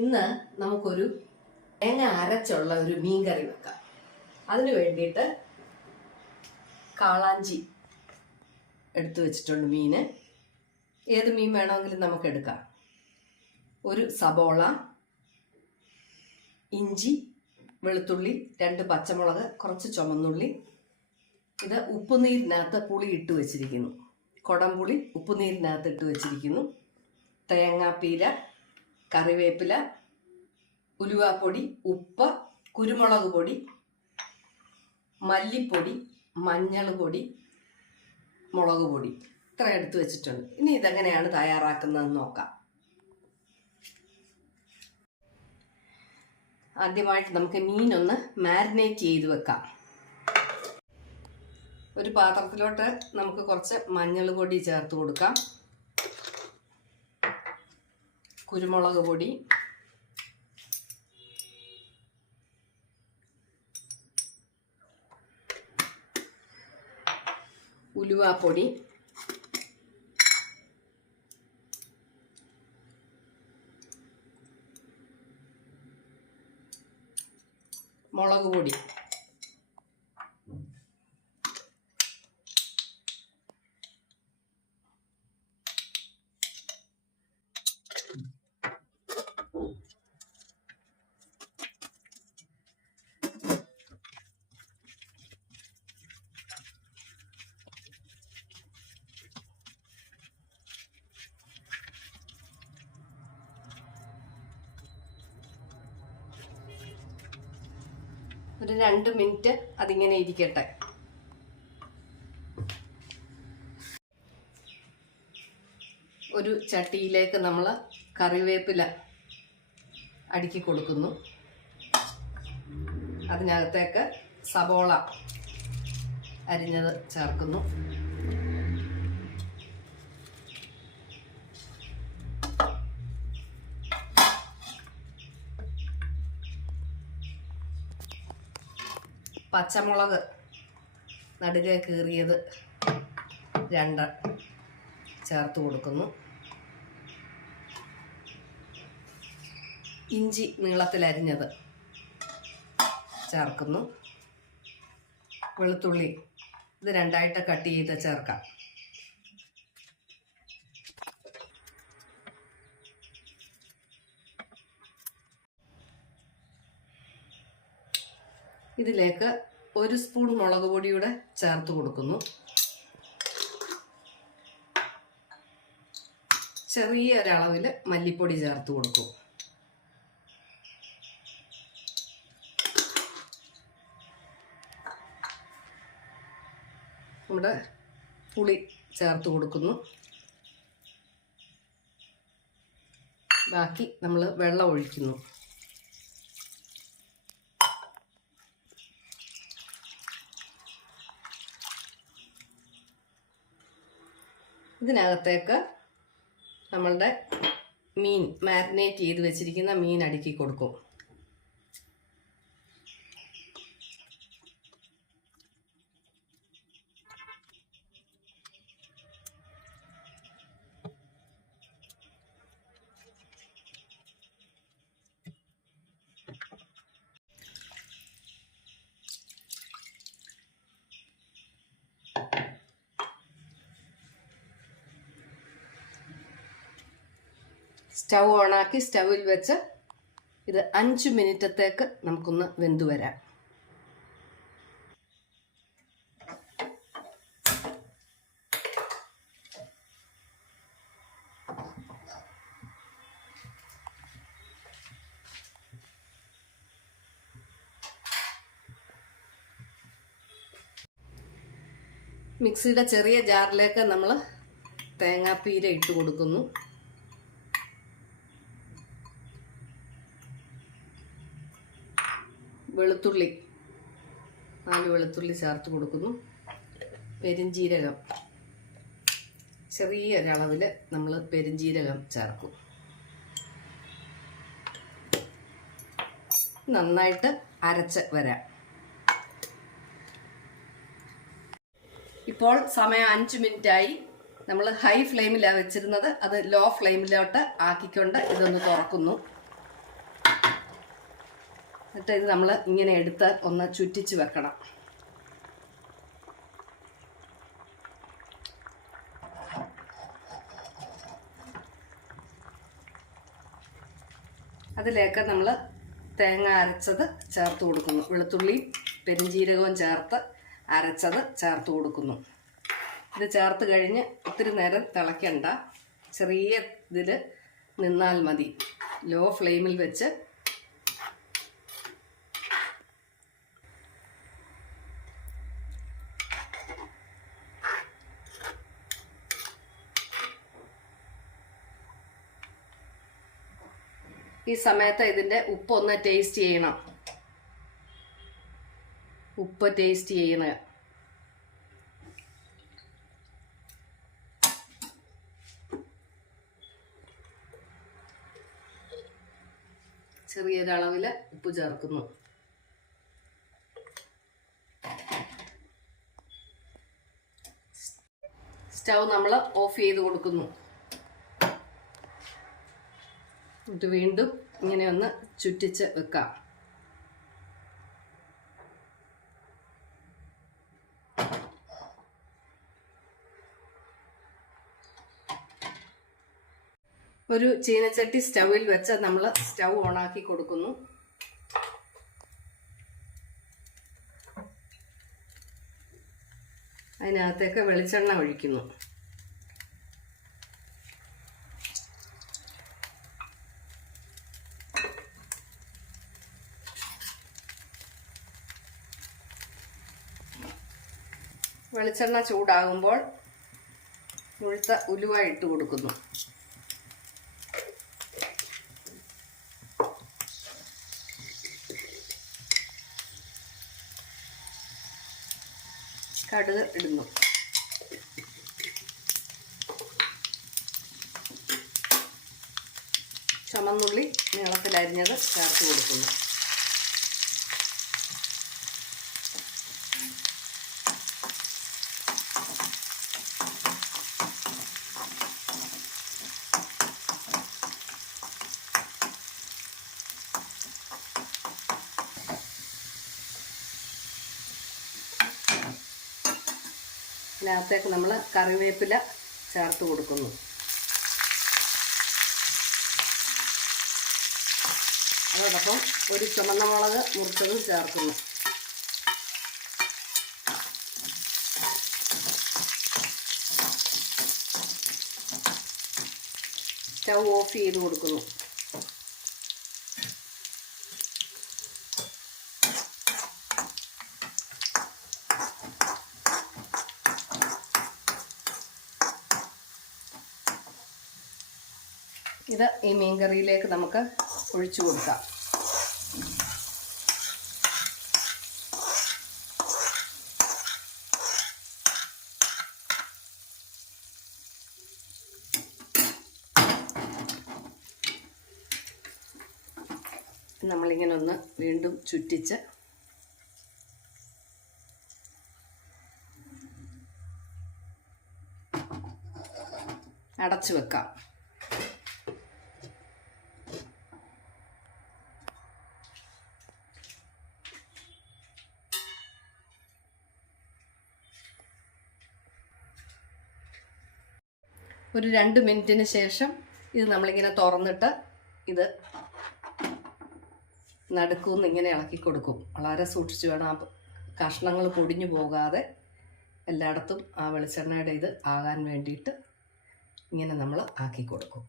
ഇന്ന് നമുക്കൊരു തേങ്ങ അരച്ചുള്ള ഒരു മീൻ കറി വെക്കാം. അതിനു വേണ്ടിയിട്ട് കാളാഞ്ചി എടുത്തു വെച്ചിട്ടുണ്ട് മീന്. ഏത് മീൻ വേണമെങ്കിലും നമുക്ക് എടുക്കാം. ഒരു സബോള ഇഞ്ചി വെളുത്തുള്ളി രണ്ട് പച്ചമുളക് കുറച്ച് ചുമന്നുള്ളി. ഇത് ഉപ്പുനീരിനകത്ത് പുളി ഇട്ട് വെച്ചിരിക്കുന്നു. കുടംപുളി ഉപ്പുനീരിനകത്ത് ഇട്ട് വെച്ചിരിക്കുന്നു. തേങ്ങാപ്പീര കറിവേപ്പില ഉലുവാപ്പൊടി ഉപ്പ് കുരുമുളക് പൊടി മല്ലിപ്പൊടി മഞ്ഞൾ പൊടി മുളക് പൊടി. ഇത്ര എടുത്ത് വെച്ചിട്ടുണ്ട്. ഇനി ഇതെങ്ങനെയാണ് തയ്യാറാക്കുന്നതെന്ന് നോക്കാം. ആദ്യമായിട്ട് നമുക്ക് മീനൊന്ന് മാരിനേറ്റ് ചെയ്ത് വെക്കാം. ഒരു പാത്രത്തിലോട്ട് നമുക്ക് കുറച്ച് മഞ്ഞൾ പൊടി ചേർത്ത് കൊടുക്കാം. കുരുമുളക് പൊടി. ഉലുവാപ്പൊടി. മുളക് പൊടി. ഒരു രണ്ട് മിനിറ്റ് അതിങ്ങനെ ഇരിക്കട്ടെ. ഒരു ചട്ടിയിലേക്ക് നമ്മൾ കറിവേപ്പില അടുക്കി കൊടുക്കുന്നു. അതിനകത്തേക്ക് സബോള അരിഞ്ഞത് ചേർക്കുന്നു. പച്ചമുളക് നടുകെ കീറിയത് രണ്ട് ചേർത്ത് കൊടുക്കുന്നു. ഇഞ്ചി നീളത്തിലരിഞ്ഞത് ചേർക്കുന്നു. വെളുത്തുള്ളി ഇത് രണ്ടായിട്ട് കട്ട് ചെയ്ത് ചേർക്കാം. ഇതിലേക്ക് ഒരു സ്പൂൺ മുളക് പൊടിയുടെ ചേർത്ത് കൊടുക്കുന്നു. ചെറിയ ഒരളവിൽ മല്ലിപ്പൊടി ചേർത്ത് കൊടുക്കും. നമ്മുടെ പുളി ചേർത്ത് കൊടുക്കുന്നു. ബാക്കി നമ്മൾ വെള്ളം ഒഴിക്കുന്നു. ഇതിനകത്തേക്ക് നമ്മളുടെ മീൻ മാരിനേറ്റ് ചെയ്ത് വെച്ചിരിക്കുന്ന മീൻ അടുക്കി കൊടുക്കും. സ്റ്റൗ ഓണാക്കി സ്റ്റൗവിൽ വെച്ച് ഇത് അഞ്ച് മിനിറ്റത്തേക്ക് നമുക്കൊന്ന് വെന്തു വരാം. മിക്സിയുടെ ചെറിയ ജാറിലേക്ക് നമ്മൾ തേങ്ങാപ്പീര ഇട്ട് കൊടുക്കുന്നു. വെളുത്തുള്ളി. നാല് വെളുത്തുള്ളി ചേർത്ത് കൊടുക്കുന്നു. പെരിഞ്ജീരകം. ചെറിയൊരളവിൽ നമ്മൾ പെരിഞ്ജീരകം ചേർക്കും. നന്നായിട്ട് അരച്ച് വരാം. ഇപ്പോൾ സമയം അഞ്ച് മിനിറ്റായി. നമ്മൾ ഹൈ ഫ്ലെയിമിലാണ് വെച്ചിരുന്നത്. അത് ലോ ഫ്ലെയിമിലോട്ട് ആക്കിക്കൊണ്ട് ഇതൊന്ന് തുറക്കുന്നു. എന്നിട്ട് ഇത് നമ്മൾ ഇങ്ങനെ എടുത്ത് ഒന്ന് ചുറ്റിച്ച് വെക്കണം. അതിലേക്ക് നമ്മൾ തേങ്ങ അരച്ചത് ചേർത്ത് കൊടുക്കുന്നു. വെളുത്തുള്ളി പെരുംജീരകവും ചേർത്ത് അരച്ചത് ചേർത്ത് കൊടുക്കുന്നു. ഇത് ചേർത്ത് കഴിഞ്ഞ് ഒത്തിരി നേരം തിളയ്ക്കണ്ട. ചെറിയ ഇതിൽ നിന്നാൽ മതി. ലോ ഫ്ലെയിമിൽ വെച്ച് ഈ സമയത്ത് ഇതിന്റെ ഉപ്പ് ഒന്ന് ടേസ്റ്റ് ചെയ്യണം. ഉപ്പ് ടേസ്റ്റ് ചെയ്യണ. ചെറിയൊരളവിൽ ഉപ്പ് ചേർക്കുന്നു. സ്റ്റൗ നമ്മൾ ഓഫ് ചെയ്ത് കൊടുക്കുന്നു. എന്നിട്ട് വീണ്ടും ഇങ്ങനെ ഒന്ന് ചുറ്റിച്ച് വെക്കാം. ഒരു ചീനച്ചട്ടി സ്റ്റൗവിൽ വെച്ച് നമ്മൾ സ്റ്റൗ ഓണാക്കി കൊടുക്കുന്നു. അതിനകത്തേക്ക് വെളിച്ചെണ്ണ ഒഴിക്കുന്നു. വെളിച്ചെണ്ണ ചൂടാകുമ്പോൾ മുഴുത്ത ഉലുവ ഇട്ട് കൊടുക്കുന്നു. കടുക് ഇടുന്നു. ചുമന്നുള്ളി നീളത്തിലരിഞ്ഞത് ചേർത്ത് കൊടുക്കുന്നു. ഇതിനകത്തേക്ക് നമ്മൾ കറിവേപ്പില ചേർത്ത് കൊടുക്കുന്നു. അതോടൊപ്പം ഒരു ചുമന്ന മുളക് മുറിച്ചതും ചേർക്കുന്നു. സ്റ്റൗ ഓഫ് ചെയ്ത് കൊടുക്കുന്നു. ഇത് ഈ മീൻ കറിയിലേക്ക് നമുക്ക് ഒഴിച്ചു കൊടുക്കാം. നമ്മളിങ്ങനെ ഒന്ന് വീണ്ടും ചുറ്റിച്ച് അടച്ചു വെക്കാം. ഒരു രണ്ട് മിനിറ്റിന് ശേഷം ഇത് നമ്മളിങ്ങനെ തുറന്നിട്ട് ഇത് നടുക്കുമെന്ന് ഇങ്ങനെ ഇളക്കി കൊടുക്കും. വളരെ സൂക്ഷിച്ച് വേണം. ആ കഷ്ണങ്ങൾ പൊടിഞ്ഞു പോകാതെ എല്ലായിടത്തും ആ വെളിച്ചെണ്ണയുടെ ഇത് ആകാൻ വേണ്ടിയിട്ട് ഇങ്ങനെ നമ്മൾ ആക്കി കൊടുക്കും.